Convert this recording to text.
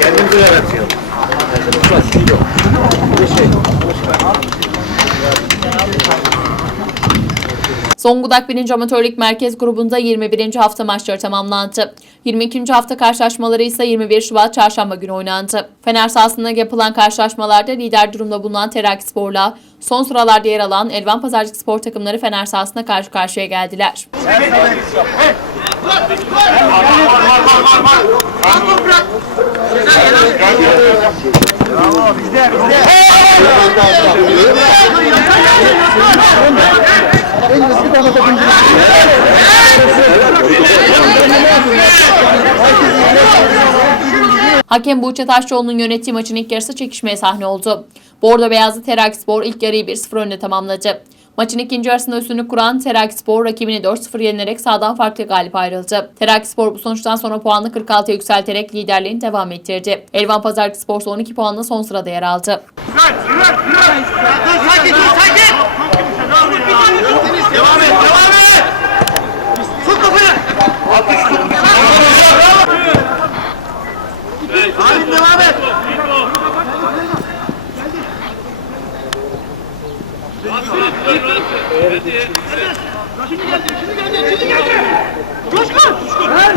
Kendimize yaratıyor. Zonguldak 1. Amatörlük Merkez grubunda 21. hafta maçları tamamlandı. 22. hafta karşılaşmaları ise 21 Şubat Çarşamba günü oynandı. Fener sahasında yapılan karşılaşmalarda lider durumda bulunan Terakspor'la son sıralarda yer alan Elvan Pazarcık spor takımları Fener sahasında karşı karşıya geldiler. Hakem Buğçe Taşçıoğlu'nun yönettiği maçın ilk yarısı çekişmeye sahne oldu. Bordo Beyazlı Terakspor ilk yarıyı 1-0 önde tamamladı. Maçın ikinci yarısında üstünlük kuran Terakspor rakibini 4-0 yenerek sağdan farklı galip ayrıldı. Terakspor bu sonuçtan sonra puanını 46'ya yükselterek liderliğini devam ettirdi. Elvan Pazarcık Spor ise 12 puanla son sırada yer aldı. Sakin dur sakin. Devam et devam et. Tut kafayı. Halim devam et. Şimdi geldi, şimdi geldi, şimdi geldi. Coşkun! Ver!